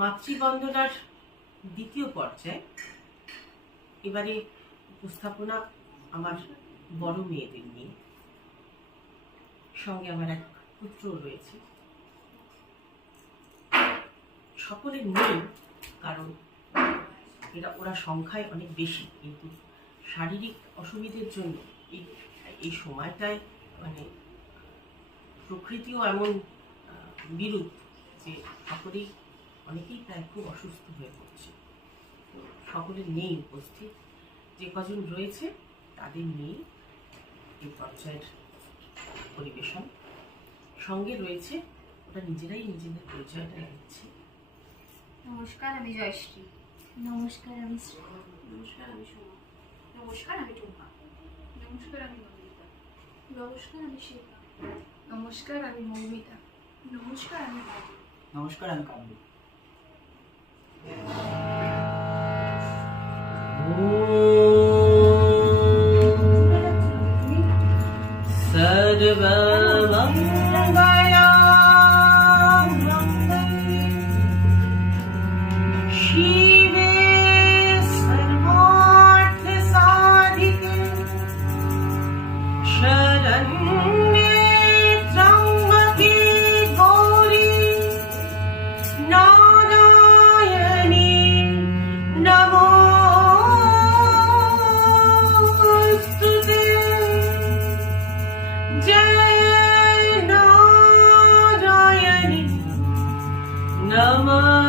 মাতৃবন্দনার দ্বিতীয় পর্যায়ে এবারে উপস্থাপনা আমার বড় মেয়েদের নিয়ে, সঙ্গে আমার এক পুত্র রয়েছে। সকলের নেই, কারণ ওরা সংখ্যায় অনেক বেশি, কিন্তু শারীরিক অসুবিধের জন্য এই সময়টায় প্রকৃতিও এমন বিরূপ যে সকলেই অনেকেই প্রায় খুব অসুস্থ হয়ে পড়ছে। সকলের নেই উপস্থিত, যে কজন রয়েছে তাদের নিয়ে এই পর্যায়ের পরিবেশন। সঙ্গে রয়েছে ওরা নিজেরাই নিজেদের পরিচয়টা দিচ্ছে। নমস্কার, আমি জয়শ্রী। নমস্কার, আমি শ্রী। নমস্কার, আমি সোমা। নমস্কার, আমি টুম্পা। নমস্কার, আমি নন্দিতা। নমস্কার, আমি শিল্পা। নমস্কার, আমি মৌমিতা। নমস্কার, আমি বাবু। নমস্কার, আমি কামরূপ। Namah